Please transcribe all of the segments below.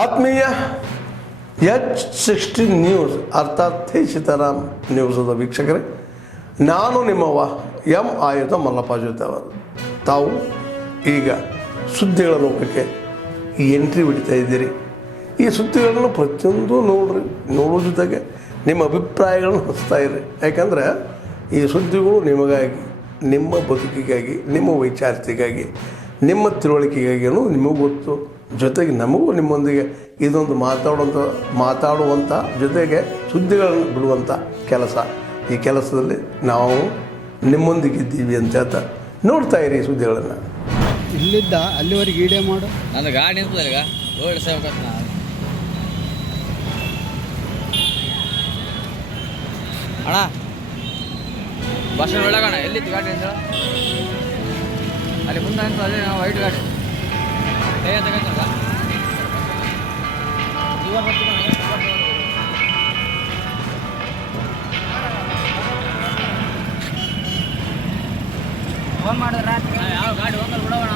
ಆತ್ಮೀಯ H16 news ಅರ್ಥಾತ್ ಹೇ ಸೀತಾರಾಮ್ ನ್ಯೂಸದ ವೀಕ್ಷಕರೇ, ನಾನು ನಿಮ್ಮವ ಎಂ ಆಯುಧ ಮಲ್ಲಪ್ಪ ಜೊತೆ ಅವರು. ತಾವು ಈಗ ಸುದ್ದಿಗಳ ಲೋಕಕ್ಕೆ ಎಂಟ್ರಿ ಹೊಡಿತಾ ಇದ್ದೀರಿ. ಈ ಸುದ್ದಿಗಳನ್ನು ಪ್ರತಿಯೊಂದು ನೋಡೋ ಜೊತೆಗೆ ನಿಮ್ಮ ಅಭಿಪ್ರಾಯಗಳನ್ನು ಹಚ್ತಾ ಇರಿ. ಯಾಕಂದರೆ ಈ ಸುದ್ದಿಗಳು ನಿಮಗಾಗಿ, ನಿಮ್ಮ ಬದುಕಿಗಾಗಿ, ನಿಮ್ಮ ವೈಚಾರಿಕೆಗಾಗಿ, ನಿಮ್ಮ ತಿಳುವಳಿಕೆಗಾಗಿಯೂ ನಿಮಗೂ ಗೊತ್ತು. ಜೊತೆಗೆ ನಮಗೂ ನಿಮ್ಮೊಂದಿಗೆ ಇದೊಂದು ಮಾತಾಡುವಂಥ ಜೊತೆಗೆ ಸುದ್ದಿಗಳನ್ನು ಬಿಡುವಂಥ ಕೆಲಸ. ಈ ಕೆಲಸದಲ್ಲಿ ನಾವು ನಿಮ್ಮೊಂದಿಗಿದ್ದೀವಿ ಅಂತ ಹೇಳ್ತಾ ನೋಡ್ತಾ ಇರಿ ಈ ಸುದ್ದಿಗಳನ್ನು. ಇಲ್ಲಿದ್ದ ಅಲ್ಲಿವರೆಗೆ ಈಡೇ ಮಾಡು. ನನ್ನ ಗಾಡಿ ನಿಂತದ ಈಗ ಓಡಿಸ್ಬೇಕಂತ ನಾನು. ಅಣ್ಣ ಬಸ್ ಸ್ಟ್ಯಾಂಡ್ ಒಳಗಣ ಎಲ್ಲಿತ್ತು ಗಾಡಿ ಅಂತ ಅಲ್ಲಿ ಮುಂದೆ ಅಂತ ಅದೇ ನಾವು ವೈಟ್ ಗಾಡಿ ತಗೋತ ಫೋನ್ ಮಾಡಿದ್ರೆ ಯಾವ ಗಾಡಿ ಹೋಗಲ್ಲ ಬಿಡೋಣ.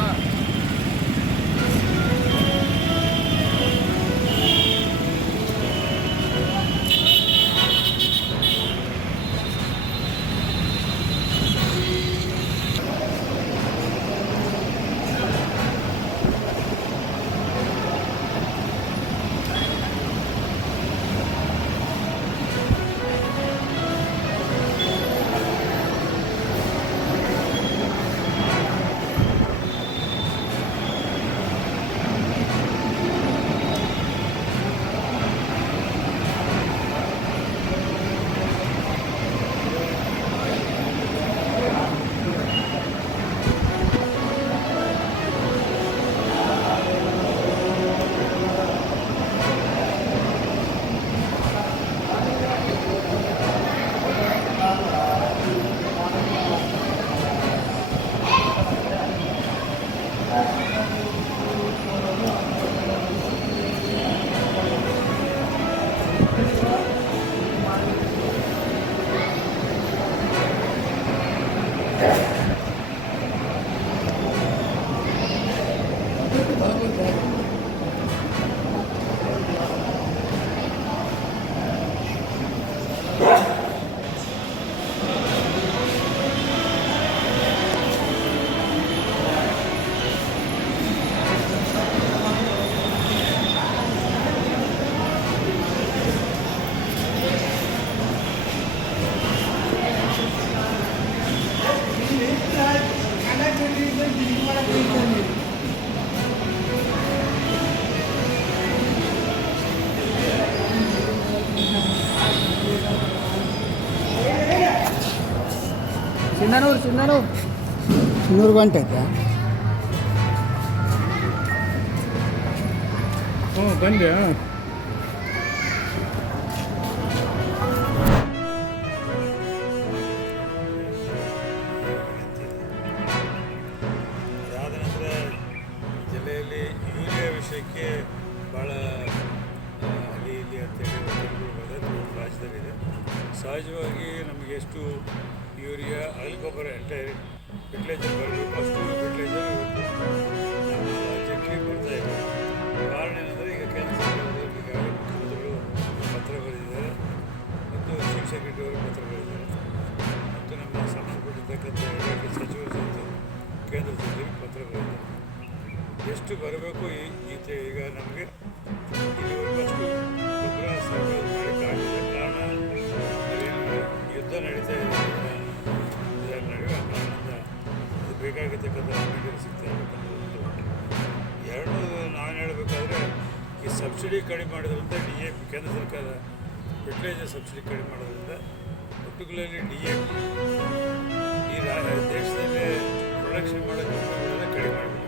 ಚಿನ್ನೂರು ಗಂಟೆ ಆಯ್ತಾ? ಬಂದೆ. ಅದಾದ ನಂತರ ಜಿಲ್ಲೆಯಲ್ಲಿ ಯೂರಿಯಾ ವಿಷಯಕ್ಕೆ ಭಾಳ ಅಲ್ಲಿ ಇಲ್ಲಿ ಅಂತೇಳಿ ರಾಜ್ಯದಲ್ಲಿದೆ. ಸಹಜವಾಗಿ ನಮಗೆ ಎಷ್ಟು ಯೂರಿಯಾ ಆಯಿಲ್ ಗೊಬ್ಬರ ಎಂಟೈರ್ ಫರ್ಟಿಲೈಸರ್ ಬರಬೇಕು ಅಷ್ಟು ಫರ್ಟಿಲೈಸರ್ ಇವತ್ತು ನಮ್ಮ ರಾಜ್ಯಕ್ಕೆ ಬರ್ತಾ ಇದೆ. ಕಾರಣ ಏನಂದರೆ ಈಗ ಕೇಂದ್ರ ಸರ್ಕಾರದವರು ಈಗಾಗಲೇ ಮುಖ್ಯಮಂತ್ರಿಗಳು ಪತ್ರ ಬರೆದಿದ್ದಾರೆ ಮತ್ತು ಚೀಫ್ ಸೆಕ್ರೆಟರಿ ಅವರು ಪತ್ರ ಬರೆದಿದ್ದಾರೆ ಮತ್ತು ನಮ್ಮ ಸಂಬಂಧಪಟ್ಟಿರ್ತಕ್ಕಂಥ ಇಲಾಖೆ ಸಚಿವರು ಸಹಿತ ಕೇಂದ್ರ ಸಚಿವರಿಗೆ ಪತ್ರ ಬರೆದಿದ್ದಾರೆ. ಎಷ್ಟು ಬರಬೇಕು ಈಗ ನಮಗೆ ಇಲ್ಲಿವರೆಗೂ ಅಷ್ಟು ಗೊಬ್ಬರ ಸರ್ಕಾರ ಮಾಡಲಿಕ್ಕಾಗಿಲ್ಲ. ಕಾರಣ ಅದೇನು ಯುದ್ಧ ನಡೀತಾ ಇದೆ, ಇದರ ನಡುವೆ ಕಾರಣದಿಂದ ಅದು ಬೇಕಾಗಿರ್ತಕ್ಕಂಥ ರಾಮೆಟೀರಿಯಲ್ ಸಿಗ್ತಾ ಇರಬೇಕಂತ ಒಂದು. ಎರಡನೇದು ನಾನು ಹೇಳಬೇಕಾದ್ರೆ ಈ ಸಬ್ಸಿಡಿ ಕಡಿಮೆ ಮಾಡೋದ್ರಿಂದ DAP ಕೇಂದ್ರ ಸರ್ಕಾರ ಫರ್ಟಿಲೈಸರ್ ಸಬ್ಸಿಡಿ ಕಡಿಮೆ ಮಾಡೋದ್ರಿಂದ ಪರ್ಟಿಕ್ಯುಲರ್ಲಿ DAP ಈ ದೇಶದಲ್ಲಿ ಪ್ರೊಡಕ್ಷನ್ ಮಾಡೋಕ್ಕೆ ಕಡಿಮೆ ಮಾಡಿಬಿಟ್ಟು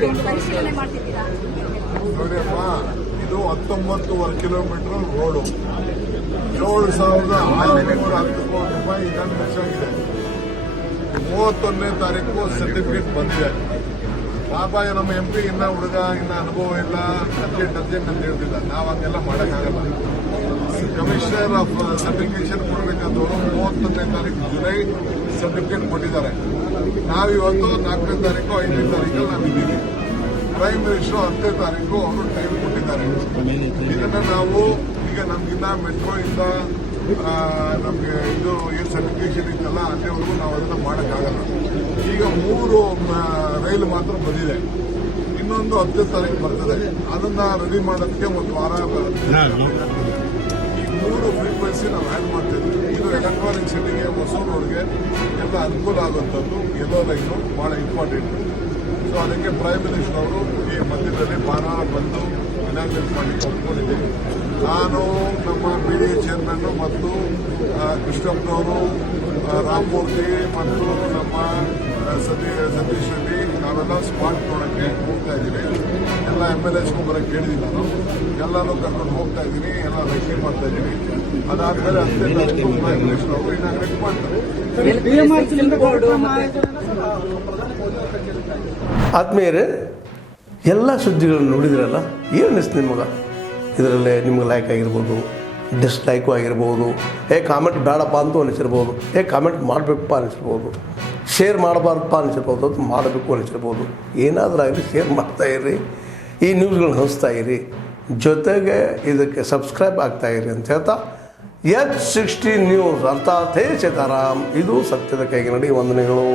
ಪರಿಶೀಲನೆ ಮಾಡ್ತಿದ್ದೀರಾ? ನೋಡಿಯಮ್ಮ, ಇದು 19 ಕಿಲೋಮೀಟರ್ ರೋಡು, 7,610 ಕೋಟಿ ರೂಪಾಯಿ ಈಗ ಖರ್ಚಾಗಿದೆ. 31ನೇ ತಾರೀಕು ಸರ್ಟಿಫಿಕೇಟ್ ಬಂದಿದೆ. ಪಾಪ ನಮ್ಮ MP ಇನ್ನ ಹುಡುಗ ಇನ್ನ ಅನುಭವ ಇಲ್ಲ, ಅರ್ಜೆಂಟ್ ಅಂತ ಹೇಳ್ತಿಲ್ಲ. ನಾವು ಹಂಗೆಲ್ಲ ಮಾಡೋಕ್ಕಾಗಲ್ಲ. ಕಮಿಷನರ್ ಆಫ್ ಸರ್ಟಿಫಿಕೇಶನ್ ಕೊಡಬೇಕಾದವರು 31ನೇ ತಾರೀಕು ಜುಲೈ ಸರ್ಟಿಫಿಕೇಟ್ ಕೊಟ್ಟಿದ್ದಾರೆ. ನಾವಿವತ್ತು 4ನೇ ತಾರೀಕು 5ನೇ ತಾರೀಕಲ್ಲಿ ನಾವಿದ್ದೀವಿ. ಪ್ರೈಮ್ ಮಿನಿಸ್ಟರ್ 10ನೇ ತಾರೀಕು ಅವರು ಟೈಮ್ ಕೊಟ್ಟಿದ್ದಾರೆ. ಇದನ್ನ ನಾವು ಈಗ ನಮ್ಗಿನ್ನ ಮೆಟ್ರೋ ಇಂದ ನಮಗೆ ಇದು ಏನು ಸರ್ಟಿಫಿಕೇಶನ್ ಇತ್ತಲ್ಲ ಅಲ್ಲಿವರೆಗೂ ನಾವು ಅದನ್ನ ಮಾಡೋಕ್ಕಾಗಲ್ಲ. ಈಗ 3 ರೈಲು ಮಾತ್ರ ಬಂದಿದೆ, ಇನ್ನೊಂದು 10ನೇ ತಾರೀಕು ಬರ್ತದೆ. ಅದನ್ನ ರೆಡಿ ಮಾಡೋದಕ್ಕೆ 1 ವಾರ ಈ 3 ಫ್ರೀಕ್ವೆನ್ಸಿ ನಾವು ಆ್ಯಡ್ ಮಾಡ್ತಿದ್ವಿ. ಇದು ಎಲೆಕ್ಟ್ರಾನಿಕ್ ಸಿಟಿಗೆ, ಹೊಸ ರೋಡ್ಗೆ ಎಲ್ಲ ಅನುಕೂಲ ಆಗುವಂಥದ್ದು. ಎಲ್ಲೋ ಲೈನು ಭಾಳ ಇಂಪಾರ್ಟೆಂಟ್. ಸೊ ಅದಕ್ಕೆ ಪ್ರೈಮ್ ಮಿನಿಸ್ಟರ್ ಅವರು ಈ ಮಧ್ಯದಲ್ಲಿ ಭಾನುವಾರ ಬಂದು ಇನಾಗ್ರೇಟ್ ಮಾಡಲಿಕ್ಕೆ ಒಪ್ಕೊಂಡಿದ್ದೀವಿ. ನಾನು ನಮ್ಮ BDA ಚೇರ್ಮನ್ ಮತ್ತು ಕೃಷ್ಣಪ್ಪನವರು, ರಾಮಮೂರ್ತಿ ಮತ್ತು ನಮ್ಮ ಸತೀಶ್ ರೆಡ್ಡಿ ನಾವೆಲ್ಲ ಸ್ಪಾಟ್ ನೋಡೋಕ್ಕೆ ಹೋಗ್ತಾ ಇದ್ದೀನಿ. ಎಲ್ಲ MLAs ಬರೋಕ್ಕೆ ಕೇಳಿದ್ದೀನಿ. ನಾನು ಎಲ್ಲರೂ ಕರ್ಕೊಂಡು ಹೋಗ್ತಾ ಇದ್ದೀನಿ, ಎಲ್ಲ ರೆಡಿ ಮಾಡ್ತಾ ಇದ್ದೀನಿ. ಅದಾದ್ಮೇಲೆ 10ನೇ ತಾರೀಕು ಪ್ರೈಮ್ ಮಿನಿಸ್ಟರ್ ಅವರು ಇನಾಗ್ರೇಟ್ ಮಾಡ್ತಾರೆ. ಆದ್ಮೇಲೆ ಎಲ್ಲ ಸುದ್ದಿಗಳನ್ನು ನೋಡಿದ್ರಲ್ಲ, ಏನು ಅನಿಸ್ತು ನಿಮಗೆ? ಇದರಲ್ಲೇ ನಿಮ್ಗೆ ಲೈಕ್ ಆಗಿರ್ಬೋದು, ಡಿಸ್ಲೈಕು ಆಗಿರ್ಬೋದು, ಕಾಮೆಂಟ್ ಬೇಡಪ್ಪ ಅಂತೂ ಅನಿಸಿರ್ಬೋದು, ಕಾಮೆಂಟ್ ಮಾಡಬೇಕಪ್ಪ ಅನಿಸಿರ್ಬೋದು, ಶೇರ್ ಮಾಡಬಾರ್ದಪ್ಪ ಅನಿಸಿರ್ಬೋದು, ಅದು ಮಾಡಬೇಕು ಅನಿಸಿರ್ಬೋದು. ಏನಾದರೂ ಆಗಲಿ ಶೇರ್ ಮಾಡ್ತಾಯಿರಿ, ಈ ನ್ಯೂಸ್ಗಳನ್ನ ಹಂಚ್ತಾ ಇರಿ, ಜೊತೆಗೆ ಇದಕ್ಕೆ ಸಬ್ಸ್ಕ್ರೈಬ್ ಆಗ್ತಾಯಿರಿ ಅಂತ ಹೇಳ್ತಾ H16 ನ್ಯೂಸ್ ಅರ್ಥಾತ್ ಹೇ ಸೀತಾರಾಮ್, ಇದು ಸತ್ಯದ ಕೈಗೆ ನಡಿ. ವಂದನೆಗಳು.